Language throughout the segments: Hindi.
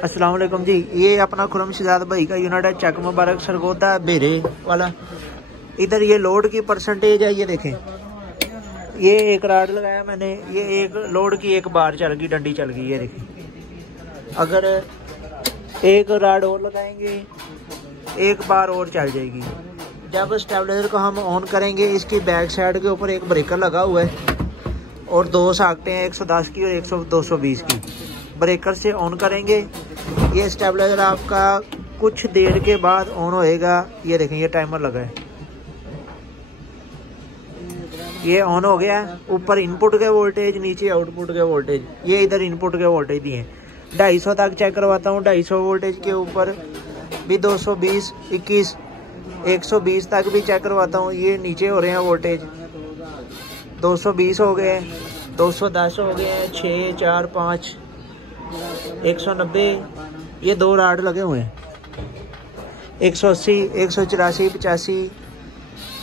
अस्सलाम वालेकुम जी। ये अपना खुरम शहजाद भाई का यूनिट है, चक मुबारक सरगोदा बेरे वाला। इधर ये लोड की परसेंटेज है, ये देखें, ये एक राड लगाया मैंने, ये एक लोड की एक बार चल गई, डंडी चल गई, ये देखें। अगर एक राड और लगाएंगे एक बार और चल जाएगी। जब स्टेबलाइजर को हम ऑन करेंगे, इसकी बैक साइड के ऊपर एक ब्रेकर लगा हुआ है और दो साकटें हैं, 110 की और 220 की। ब्रेकर से ऑन करेंगे, ये स्टेबलाइजर आपका कुछ देर के बाद ऑन होएगा। ये देखें, ये टाइमर लगा है, ये ऑन हो गया। ऊपर इनपुट के वोल्टेज, नीचे आउटपुट के वोल्टेज। ये इधर इनपुट के वोल्टेज दिए 250 तक चेक करवाता हूँ। 250 वोल्टेज के ऊपर भी 220, 21, 120 तक भी चेक करवाता हूँ। ये नीचे हो रहे हैं वोल्टेज, 220 हो गए, 210 हो गए हैं, 6, 4, 5, 190। ये दो राड लगे हुए हैं, 180, 184, 85,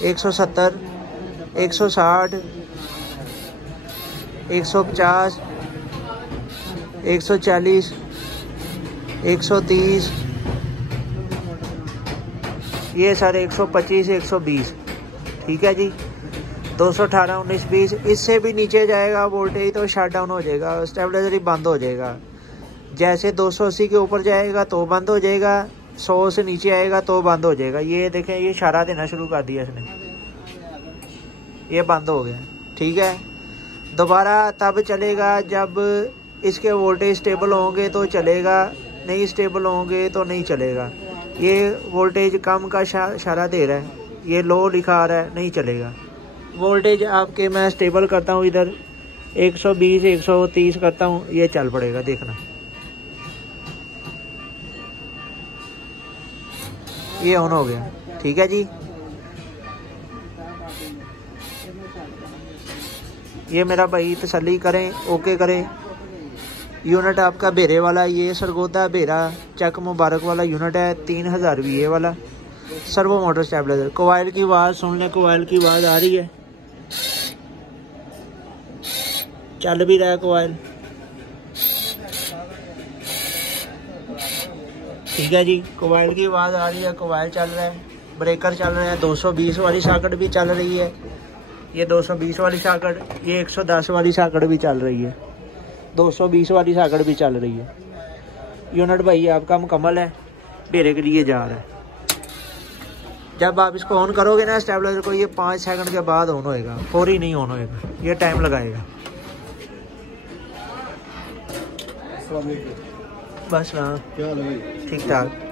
170, 160, 150, 140, 130, ये सारे 125, 120। ठीक है जी। 218, 19, 20। इससे भी नीचे जाएगा वोल्टेज तो शट डाउन हो जाएगा, स्टेबलाइजर ही बंद हो जाएगा। जैसे 280 के ऊपर जाएगा तो बंद हो जाएगा, 100 से नीचे आएगा तो बंद हो जाएगा। ये देखें, ये इशारा देना शुरू कर दिया इसने, ये बंद हो गया। ठीक है। दोबारा तब चलेगा जब इसके वोल्टेज स्टेबल होंगे तो चलेगा, नहीं स्टेबल होंगे तो नहीं चलेगा। ये वोल्टेज कम का इशारा दे रहा है, ये लो लिखा आ रहा है, नहीं चलेगा। वोल्टेज आपके मैं स्टेबल करता हूँ, इधर 120, 130 करता हूँ, ये चल पड़ेगा, देखना। ये ऑन हो गया। ठीक है जी। ये मेरा भाई तसल्ली करें, ओके करें। यूनिट आपका बेरे वाला, ये सरगोदा बेरा चक मुबारक वाला यूनिट है, 3000 VA वाला सर्वो मोटर स्टेबलाइजर। कोयल की आवाज़ सुन लें, कोयल की आवाज़ आ रही है, चल भी रहा है कोयल। ठीक है जी, कोयल की आवाज़ आ रही है, कोयल चल रहा है, ब्रेकर चल रहा है। 220 वाली साकट भी चल रही है, ये 220 वाली साकट, ये 110 वाली साकट भी चल रही है, 220 वाली साकट भी चल रही है। यूनिट भाई आपका मुकम्मल है, बेरे के लिए जा रहा है। जब आप इसको ऑन करोगे ना स्टेबलाइजर को, ये 5 सेकंड के बाद ऑन होएगा, फौरी नहीं ऑन होएगा, ये टाइम लगाएगा। बस हाँ, ठीक ठाक।